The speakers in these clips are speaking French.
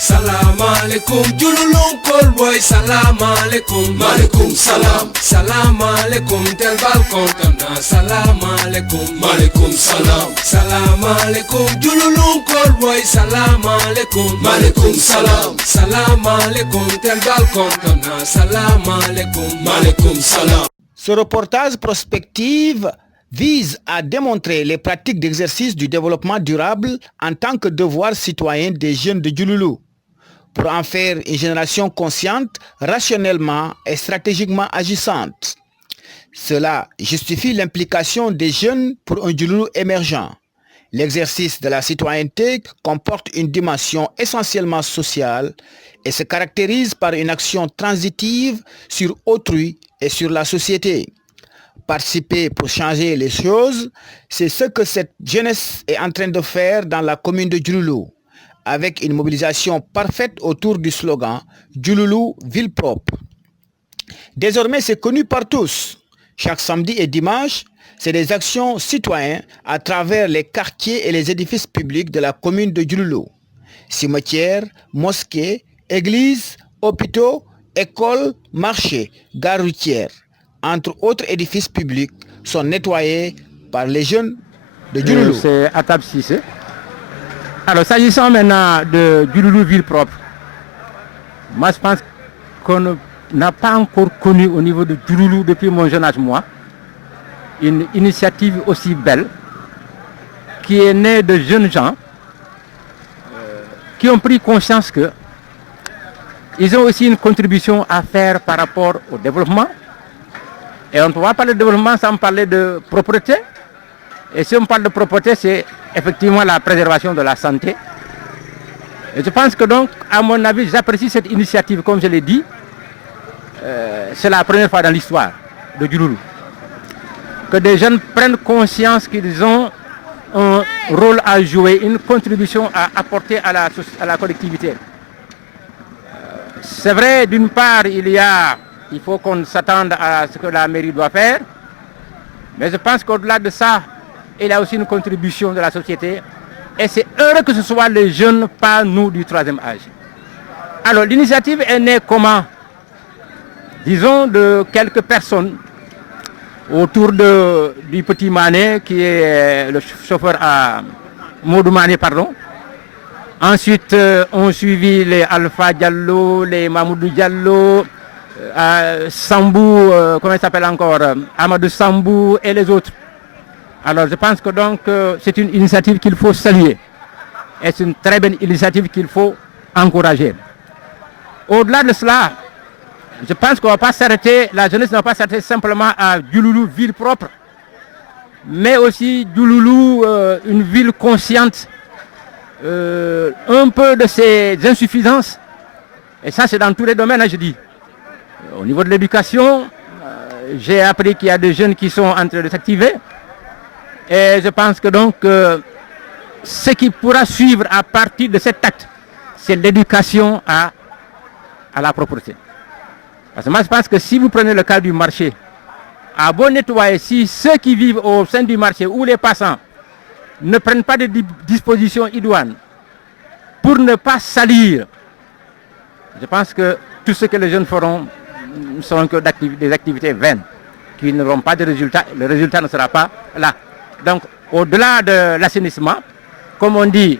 Salam alaikum, jululum kol boy. Salam alaikum, malikum salam. Salam alaikum, tel balcon tana. Salam alaikum, malikum salam. Salam alaikum, jululum kol boy. Salam alaikum, malikum salam. Salam alaikum, tel balcon tana. Salam alaikum, malikum salam. Ce reportage prospective vise à démontrer les pratiques d'exercice du développement durable en tant que devoir citoyen des jeunes de Diouloulou, pour en faire une génération consciente, rationnellement et stratégiquement agissante. Cela justifie l'implication des jeunes pour un Diouloulou émergent. L'exercice de la citoyenneté comporte une dimension essentiellement sociale et se caractérise par une action transitive sur autrui et sur la société. Participer pour changer les choses, c'est ce que cette jeunesse est en train de faire dans la commune de Diouloulou, avec une mobilisation parfaite autour du slogan « Diouloulou, ville propre ». Désormais, c'est connu par tous. Chaque samedi et dimanche, c'est des actions citoyennes à travers les quartiers et les édifices publics de la commune de Diouloulou. Cimetières, mosquées, églises, hôpitaux, écoles, marchés, gares routières, entre autres édifices publics, sont nettoyés par les jeunes de Diouloulou. C'est Atab Sissé. Alors, s'agissant maintenant de Diouloulou ville propre, moi je pense qu'on n'a pas encore connu au niveau de Diouloulou depuis mon jeune âge, moi, une initiative aussi belle qui est née de jeunes gens qui ont pris conscience que ils ont aussi une contribution à faire par rapport au développement. Et on ne peut pas parler de développement sans parler de propreté. Et si on parle de propreté, c'est effectivement la préservation de la santé. Et je pense que donc, à mon avis, j'apprécie cette initiative, comme je l'ai dit. C'est la première fois dans l'histoire de Diouloulou que des jeunes prennent conscience qu'ils ont un rôle à jouer, une contribution à apporter à la collectivité. C'est vrai, d'une part, il faut qu'on s'attende à ce que la mairie doit faire, mais je pense qu'au-delà de ça, il y a aussi une contribution de la société. Et c'est heureux que ce soit les jeunes, pas nous du troisième âge. Alors, l'initiative est née comment? Disons de quelques personnes autour du petit Mané, qui est le chauffeur à Modou Mané, pardon. Ensuite, on suivi les Alpha Diallo, les Mamoudou Diallo, Sambou, comment il s'appelle encore, Amadou Sambou et les autres. Alors je pense que donc c'est une initiative qu'il faut saluer. Et c'est une très bonne initiative qu'il faut encourager. Au-delà de cela, je pense qu'on ne va pas s'arrêter, la jeunesse ne va pas s'arrêter simplement à Diouloulou, ville propre, mais aussi Diouloulou, une ville consciente un peu de ses insuffisances. Et ça, c'est dans tous les domaines, hein, je dis. Au niveau de l'éducation, j'ai appris qu'il y a des jeunes qui sont en train de s'activer. Et je pense que donc, ce qui pourra suivre à partir de cet acte, c'est l'éducation à la propreté. Parce que moi, je pense que si vous prenez le cas du marché, à beau nettoyer, si ceux qui vivent au sein du marché ou les passants ne prennent pas de dispositions idoines pour ne pas salir, je pense que tout ce que les jeunes feront ne seront que des activités vaines, qui n'auront pas de résultats. Le résultat ne sera pas là. Donc, au-delà de l'assainissement, comme on dit,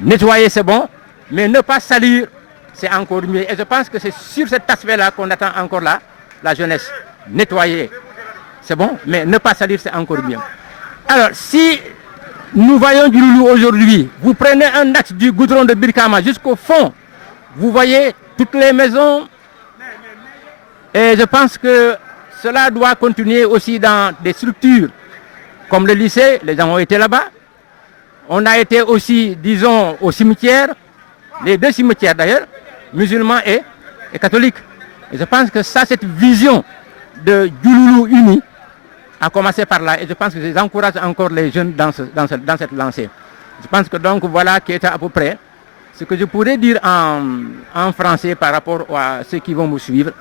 nettoyer c'est bon, mais ne pas salir, c'est encore mieux. Et je pense que c'est sur cet aspect-là qu'on attend encore là, la jeunesse. Nettoyer, c'est bon, mais ne pas salir, c'est encore mieux. Alors, si nous voyons Diouloulou aujourd'hui, vous prenez un axe du goudron de Birkama jusqu'au fond, vous voyez toutes les maisons, et je pense que cela doit continuer aussi dans des structures comme le lycée, les gens ont été là-bas. On a été aussi, disons, au cimetière, les deux cimetières d'ailleurs, musulmans et catholiques. Et je pense que ça, cette vision de Diouloulou uni, à commencer par là. Et je pense que j'encourage encore les jeunes dans cette lancée. Je pense que donc voilà qui est à peu près ce que je pourrais dire en français par rapport à ceux qui vont me suivre.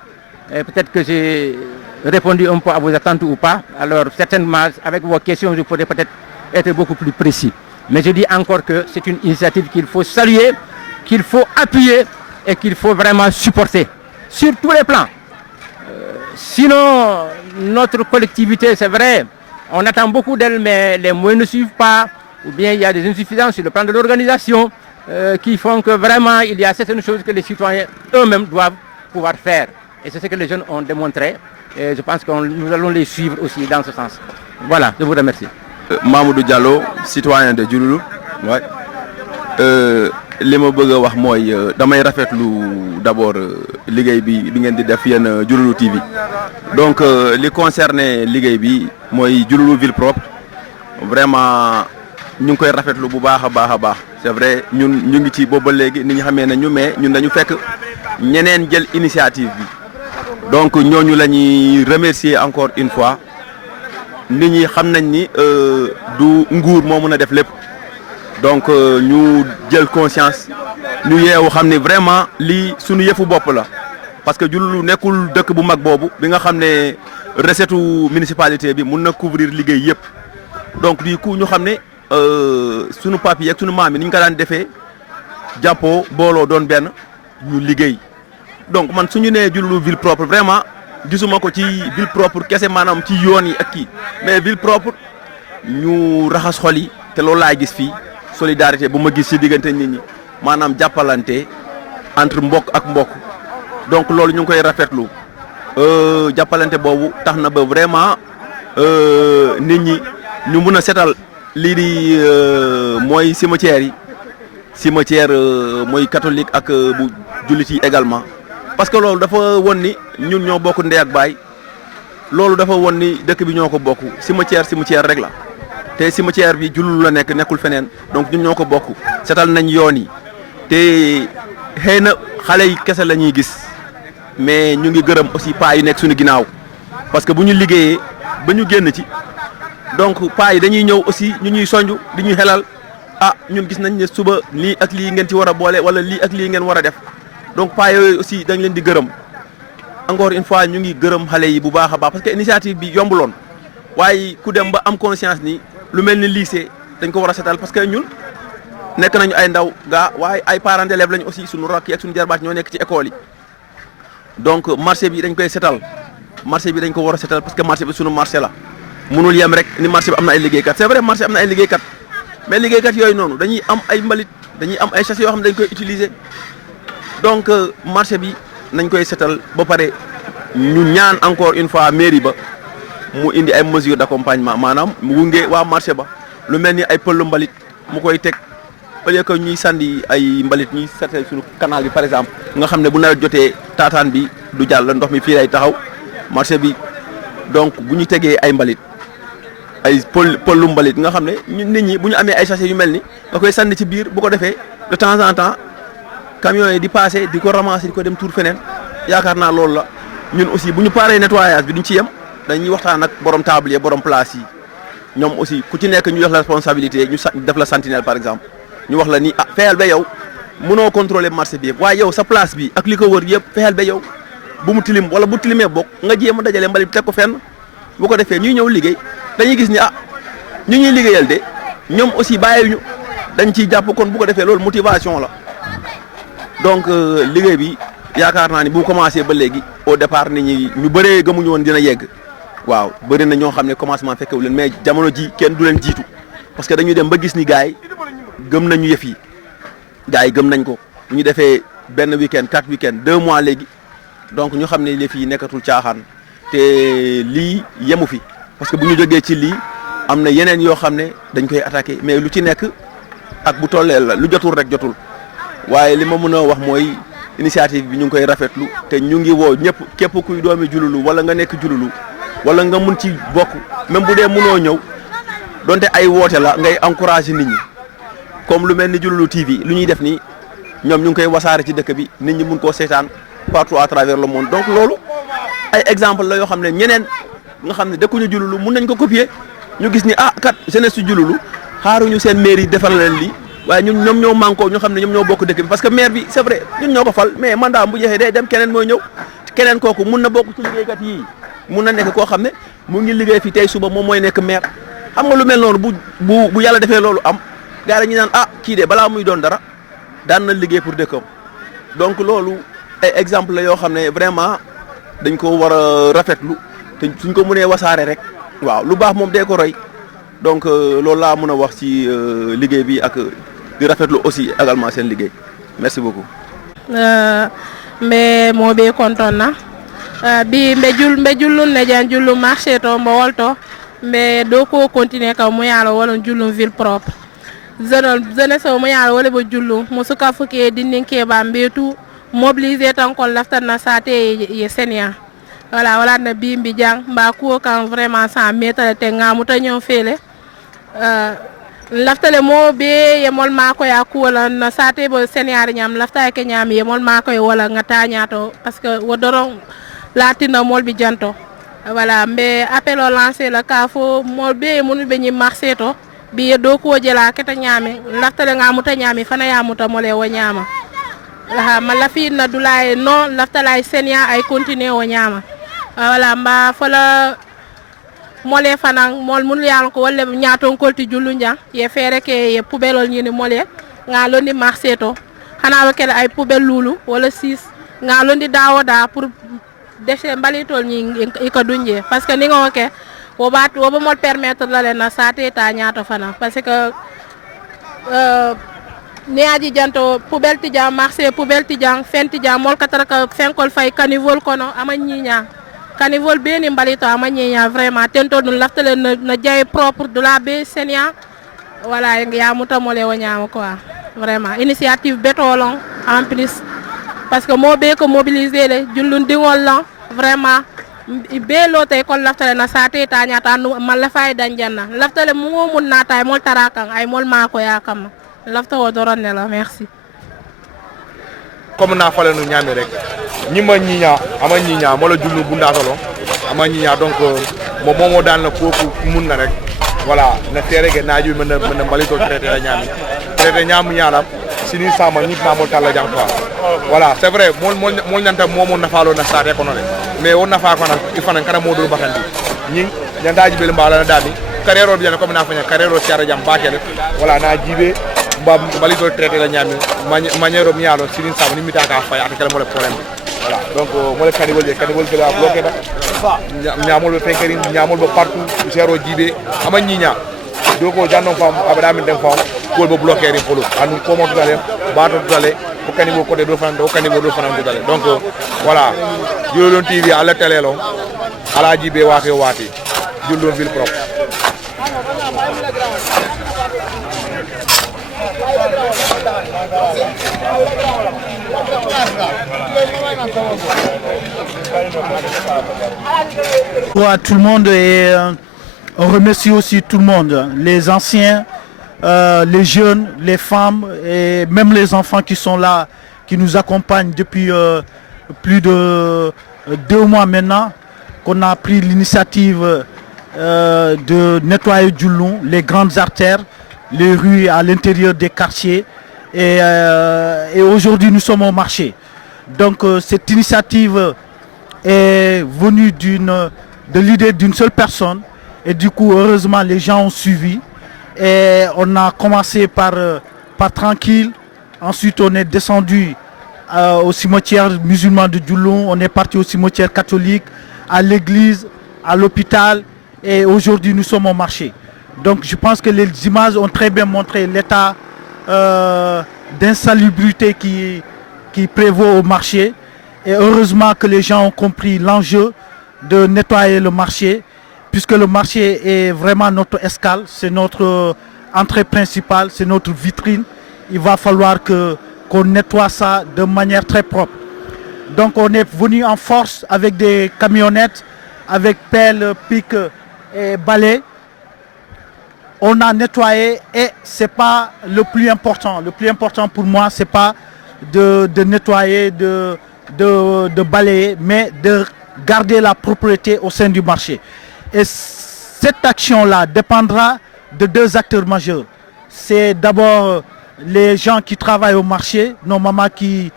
Peut-être que j'ai répondu un peu à vos attentes ou pas. Alors certainement, avec vos questions, je pourrais peut-être être beaucoup plus précis. Mais je dis encore que c'est une initiative qu'il faut saluer, qu'il faut appuyer et qu'il faut vraiment supporter sur tous les plans. Sinon, notre collectivité, c'est vrai, on attend beaucoup d'elle, mais les moyens ne suivent pas, ou bien il y a des insuffisances sur le plan de l'organisation qui font que vraiment il y a certaines choses que les citoyens eux-mêmes doivent pouvoir faire. Et c'est ce que les jeunes ont démontré. Et je pense que nous allons les suivre aussi dans ce sens. Voilà, je vous remercie. Mamadou Diallo, citoyen de Diouloulou. Ouais. li ma bëgg a wax mooy damay rafetlu d'abord liggéey bi ngeen di def yéen Diouloulou TV donc li concerné liggéey bi mooy Diouloulou ville propre vraiment ñu ngi koy rafetlu bu baax a baax c'est vrai ñun ñu ngi ci boobu ba léegi ni ñu xamee ne ñu mais ñun dañu fekk ñeneen jël initiative bi donc ñooñu la ñuy remercier encore une fois nit ñi xam nañ ni du nguur moo mën a def lépp. Donc ñu jël conscience ñu yeewu xam ne vraiment lii suñu yëfu bopp la parce que Diouloulou nekkul dëkk bu mag boobu bi nga xam ne recette municipalité bi mun na couvrir liggéey yëpp donc du coup ñu xam ne sunu papi yi ak sunu maam yi ni ñu ko daan defee jàppoo booloo doon benn ñu liggéey donc man suñu nee Diouloulou ville propre vraiment gisuma ko ci ville propre kese maanaam ci yoon yi ak kii mais ville propre ñu raxas xol yi te loolu laay gis fii. Solidarité bu ma gis ci diggante nit ñi maanaam jàppalante entre mbokk ak mbokk donc loolu ñu ngi koy rafetlu jàppalante boobu tax na ba vraiment nit ñi ñu mun a setal lii di mooy cimetière mooy catholique ak bu jullit yi également parce que loolu dafa won ni ñun ñoo bokk ndey ak baay loolu dafa won ni dëkk bi ñoo ko bokk cimetière rek la. te cimetière bi Diouloulou la nekk nekkul feneen donc ñun ñoo ko bokk setal nañ yoon yi te xëy na xale yi kese la ñuy gis mais ñu ngi gërëm aussi paa yi nekk suñu ginnaaw parce que bu ñu liggéeyee ba ñu génn ci donc paa yi dañuy ñëw aussi ñu ñuy sonj di ñuy xelal ah ñun gis nañ ne suba lii ak lii ngeen ci war a boole wala lii ak lii ngeen war a def donc paa yooyu aussi dañ leen di gërëm encore une fois ñu ngi gërëm xale yi bu baax a baax parce que initiative bi yombuloon waaye ku dem ba am conscience ni. lu mel ni lycée dañ ko war a setal parce que ñun nekk nañu ay ndaw gaa waaye ay parents d'élèves lañu aussi suñu rakk yi ak suñu jarbaat ñoo nekk ci école yi donc marché bi dañ koy setal marché bi dañ ko war a setal parce que marché bi suñu marché la mënul yem rek ni marché bi am na ay liggéeykat c'est vrai marché am na ay liggéeykat mais liggéeykat yooyu noonu dañuy am ay mbalit dañuy am ay sachets yoo xam ne dañ koy utiliser donc marché bi nañ koy setal ba pare ñu ñaan encore une fois mairie ba. mu indi ay mesures d'accompagnement maanaam mu gunge waa marché ba lu mel ni ay pëllu mbalit mu koy teg au lieu que ñuy sandi ay mbalit ñuy seetal suñu canal bi par exemple nga xam ne bu nawet jotee taataan bi du jàll ndox mi fii lay taxaw marché bi donc bu ñu tegee ay mbalit ay pëllu mbalit nga xam ne nit ñi bu ñu amee ay sachets yu mel ni nga koy sandi ci biir bu ko defee de temps en temps camions yi di passer di ko ramasser di ko dem tuur feneen yaakaar naa loolu la ñun aussi bu ñu paree nettoyage bi duñ ci yem. dañuy waxtaan ak borom table yi borom place yi ñoom aussi ku ci nekk ñu jox la responsabilité ñu def la sentinelle par exemple ñu wax la ni ah fexeel ba yow mënoo contrôler marché bi yëpp waaye yow sa place bi ak li ko wër yëpp fexeel ba yow bu mu tilim wala bu tilimee bokk nga jéem a dajale mbalit bi teg ko fenn bu ko defee ñuy ñëw liggéey dañuy gis ni ah ñu ñuy liggéeyal de ñoom aussi bàyyi ñu dañ ciy jàpp kon bu ko defee loolu motivation la donc liggéey bi yaakaar naa ni bu commencé ba léegi au départ nit ñi ñu bëree gëmuñu woon dina yegg. waaw bëri na ñoo xam ne commencement fekkewu leen mais jamono ji kenn du leen jiitu parce que dañuy dem ba gis ni gars yi gëm nañu yëf yi gars yi gëm nañ ko bu ñu defee benn week-end 4 week-end 2 mois léegi donc ñu xam ne yëf yi nekkatul caaxaan te lii yemu fi parce que bu ñu jógee ci lii am na yeneen yoo xam ne dañ koy attaqué mais lu ci nekk ak bu tollee la lu jotul rek jotul waaye li ma mën a wax mooy initiative bi ñu ngi koy rafetlu te ñu ngi woo ñëpp képp kuy doomi Diouloulou wala nga nekk Diouloulou wala nga mun ci bokk même bu dee mënoo ñëw donte ay woote la ngay encourager nit ñi comme lu mel ni Diouloulou TV lu ñuy def nii ñoom ñu ngi koy wasaare ci dëkk bi nit ñi mun koo seetaan partout à travers le monde donc loolu ay exemple la yoo xam ne ñeneen nga xam ne dëkkuñu Diouloulou mun nañ ko copier ñu gis ni ah kat jeunesse su Diouloulou xaaruñu seen maire yi defal leen lii waaye ñun ñoom ñoo manko ñu xam ne ñoom ñoo bokk dëkk bi parce que maire bi c'est vrai ñun ñoo ko fal mais mandat bu jeexee day dem keneen mooy ñëw keneen kooku mun na bokk ci liggéeykat yii mun na nekk koo xam ne mu ngi liggéey fi tey suba moom mooy nekk maire xam nga lu mel noonu bu yàlla defee loolu am gars yi ñu naan ah kii de balaa muy doon dara daan na liggéey pour dëkkam donc loolu ay exemple la yoo xam ne vraiment dañ ko war a rafetlu te suñ ko mënee wasaare rek waaw lu baax moom dee ko roy donc loolu laa mën a wax ci liggéey bi ak di rafetlu aussi également seen liggéey merci beaucoup. mbe mo be kontonna bi mbe jullun ne jan jullu marché to mbo wolto mbe do ko continuer ka mo yalo wala jullum ville propre jeune so mo yalo wala bo jullu musuka fuke dindin ke ba mbetu mobiliser tan kon laftan na sate ye senia wala na bimbi jang mba ko kan vraiment sans mettre te ngamu ta ñoo fele laftale mo be ye mol mako ya ko wala na sate bo senior ñam lafta ke ñam ye mol mako wala ngata ñaato parce que wodoron latina mol bi janto voilà mbe appel au lancer la ka fo mol be munu be ñi marché to bi do ko jela keta ñame laftale ngamu ta ñami fana ya muta mole wo ñama ma lafi na dulay non laftalay senior ay continuer wo ñama voilà mba fala mole fanan mol mun yal ko wolle ñaaton kolti jullu njang ye fere ke ye poubelol ñini mole nga londi marché to xana wa kele ay poubel lulu wala 6 nga londi dawoda pour déchet mbalitol ñi iko dunje parce que ni nga woke wo ba mol permettre la len na saté ta ñaato fana parce que ne aji janto poubel ti jam marché poubel ti jang fenti jam mol kataraka fenkol fay canivol kono ama ñiña canivol be ni mbalito amanyenya vraiment tento dun laftale na jay propre de la be senia voilà ya muta mole wonyama quoi vraiment initiative betolon en plus parce que mo be ko mobiliser le jullun dingol lan vraiment be lote ko laftale na sate ta nyata man la fay danjanna laftale mo mun nata mol tarakan ay mol mako ya kam lafta wo doron ne la merci comme na fale no ñami rek ñima ñiña ama ñiña mo la jullu bunda solo ama ñiña donc mo momo dal na koku mun na rek voilà na téré ge naaju mëna balito traité la ñami traité ñam ñalam sini sama nit na mo talla jang fa voilà c'est vrai mo ñanta momo na falo na sate ko no de mais won na fa ko na il faut na kara modul batandi ñi ñandaaji bel mbala na dami carrière bi comme na fanya carrière ciara jam bakele voilà na jibe balito traité la ñami manière mi yalo sirin sam ni mita ka fay atakala mo le problème voilà donc mo le cannibal de la bloqué da ñamol be fenkeri ñamol be partout zéro jibe ama ñiña do ko jannon fam abada min dem fam ko be bloqué ri polo anu ko mo dale bato dale ko cannibal côté do fan do cannibal do fan dale donc voilà Diouloulou TV ala télé lo ala jibe waate Diouloulou ville propre. Bonjour à tout le monde et on remercie aussi tout le monde, les anciens, les jeunes, les femmes et même les enfants qui sont là, qui nous accompagnent depuis plus de 2 mois maintenant, qu'on a pris l'initiative de nettoyer Diouloulou, les grandes artères, les rues à l'intérieur des quartiers et aujourd'hui nous sommes au marché. Donc cette initiative est venue de l'idée d'une seule personne et du coup heureusement les gens ont suivi et on a commencé par tranquille, ensuite on est descendu au cimetière musulman de Diouloulou, on est parti au cimetière catholique, à l'église, à l'hôpital et aujourd'hui nous sommes au marché. Donc je pense que les images ont très bien montré l'état d'insalubrité qui prévaut au marché. Et heureusement que les gens ont compris l'enjeu de nettoyer le marché, puisque le marché est vraiment notre escale, c'est notre entrée principale, c'est notre vitrine. Il va falloir qu'on nettoie ça de manière très propre. Donc on est venu en force avec des camionnettes, avec pelles, pics et balais. On a nettoyé et c'est pas le plus important. Le plus important pour moi, c'est pas de nettoyer, de balayer, mais de garder la propriété au sein du marché. Et cette action-là dépendra de deux acteurs majeurs. C'est d'abord les gens qui travaillent au marché, nos mamans qui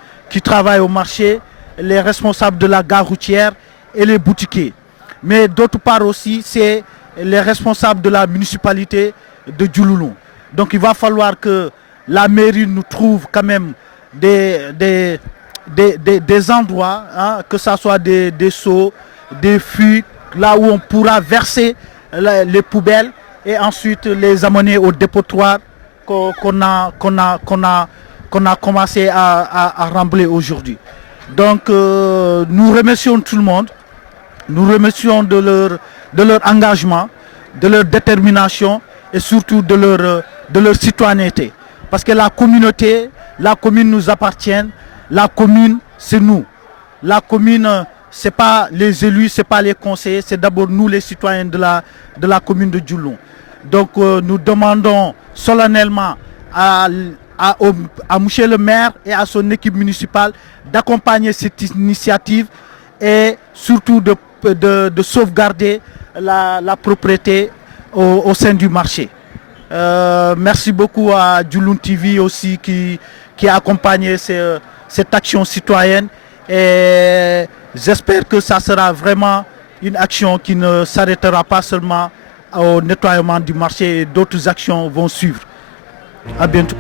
travaillent au marché, les responsables de la gare routière et les boutiquiers. Mais d'autre part aussi, c'est les responsables de la municipalité de Diouloulou. Donc il va falloir que la mairie nous trouve quand même des endroits, hein, que ce soit des seaux, des fuites, là où on pourra verser les poubelles et ensuite les amener au dépotoir qu'on a commencé à rembler aujourd'hui. Donc nous remercions tout le monde, nous remercions de leur engagement, de leur détermination et surtout de leur citoyenneté. Parce que la commune nous appartient, la commune c'est nous. La commune, ce n'est pas les élus, ce n'est pas les conseillers, c'est d'abord nous les citoyens de la commune de Diouloulou. Donc nous demandons solennellement à monsieur le maire et à son équipe municipale d'accompagner cette initiative et surtout de sauvegarder la propriété au sein du marché. Merci beaucoup à Diouloulou TV aussi qui a accompagné cette action citoyenne et j'espère que ça sera vraiment une action qui ne s'arrêtera pas seulement au nettoyement du marché et d'autres actions vont suivre. À bientôt.